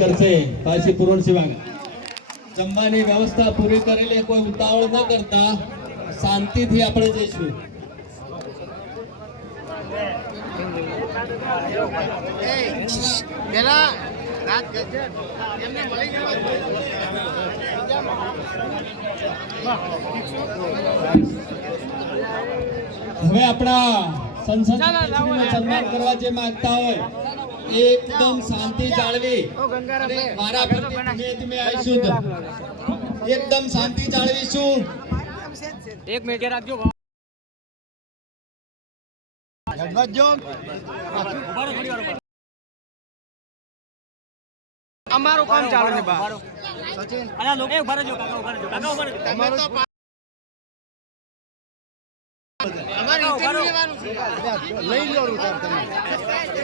કરશે. પાછી પૂરણ શિવાંગ જમવાની વ્યવસ્થા પૂરી કરેલી કોઈ ઉતાવળ ન કરતા શાંતિથી આપણે જઈશું. પેલા રાત એમને મળી જવા હવે આપણા સંસદ સન્માન કરવા જે માંગતા હોય એકદમ શાંતિ જાળવી. અને મારા પ્રતિ ધીમે ધીમે આવીશું એકદમ શાંતિ જાળવીશું. એક મિનિટ રાખજો અમારું કામ ચાલુ છે બા. અલા લોકો ઊભા રહેજો કાકા ઊભા રહેજો. કાકા ઊભા રહેજો. અમારું અમારે ઇન્ટરવ્યુ લેવાનું છે. લઈ લો તમે.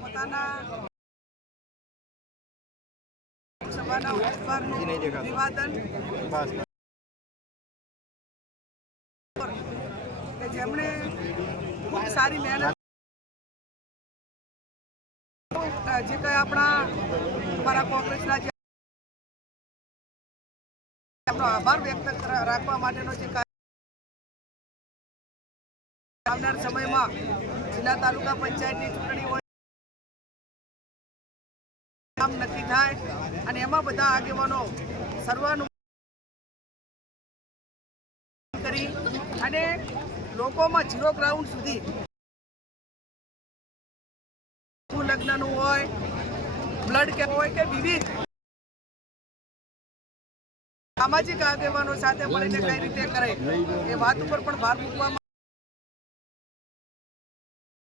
પોતાના સભાના ઉમેદવારનું અભિવાદન કે જેમણે ખૂબ સારી મહેનત જે કંઈ આપણા, અમારા કોંગ્રેસના જે આપણો આભાર વ્યક્ત રાખવા માટેનો જે આવનાર સમયમાં જિલ્લા તાલુકા પંચાયતની ચૂંટણી હોય કામ નક્કી થાય અને એમાં બધા આગેવાનો સર્વાનું કરી અને લોકોમાં ઝીરો ગ્રાઉન્ડ સુધી લગ્નનું હોય બ્લડ કે હોય કે વિવિધ સામાજિક આગેવાનો સાથે મળીને કઈ રીતે કરે, એ વાત ઉપર પણ ભાર મૂકવામાં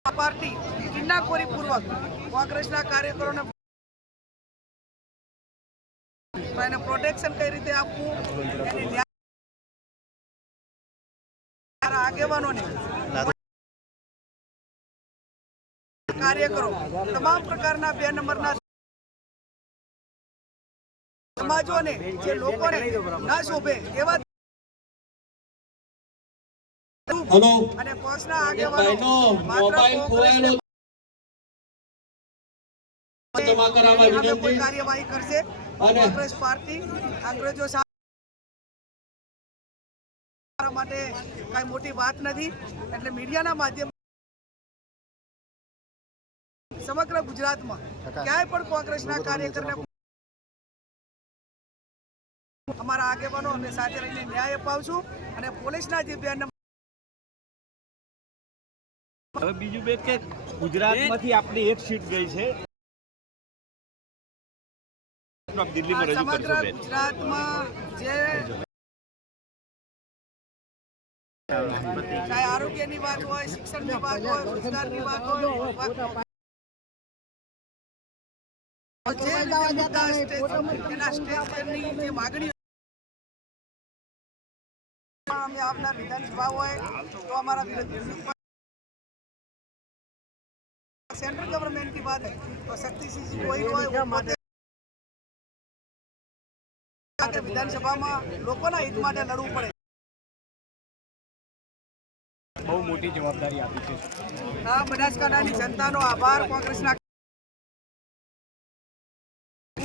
પાર્ટી કિન્નાખોરી પૂર્વક કોંગ્રેસના કાર્યકરોને એને પ્રોટેક્શન કઈ રીતે આપવું, એની આગેવાનોને કાર્યકરો, તમામ પ્રકારના બે નંબરના સમાજોને જે લોકોને ના શોભે એવા હલો અને પક્ષના આગેવાનો મોબાઈલ ખોવાયેલો જમા કરાવવા વિનંતી. કાર્યવાહી કરશે? અને- કોંગ્રેસ પાર્ટી અંગ્રેજો માટે કઈ મોટી વાત નથી. એટલે મીડિયાના માધ્યમ સમગ્ર ગુજરાતમાં ક્યાંય પણ કોંગ્રેસના કાર્યકરને અમારા આગેવાનો અમે સાથે રહીને ન્યાય અપાવશું અને પોલીસના જે બે હવે બીજું બેન કે ગુજરાતમાંથી આપણી એક સીટ ગઈ છે. દિલ્હીમાં રજૂ કરશો બેન. ગુજરાતમાં જે ચાહે આરોગ્યની વાત હોય શિક્ષણની વાત હોય રોજગારની વાત હોય જે મુદ્દા સ્ટેજ- એના જે માગણી પણ અમે આવનાર વિધાનસભા હોય તો અમારા વિરોધ सेंट्रल गवर्नमेंट की बात है तो शक्ति વિધાનસભામાં લોકોના હિત માટે લડવું પડે. બહુ મોટી જવાબદારી આપી છે. આ બનાસકાંઠાની જનતાનો આભાર કોંગ્રેસના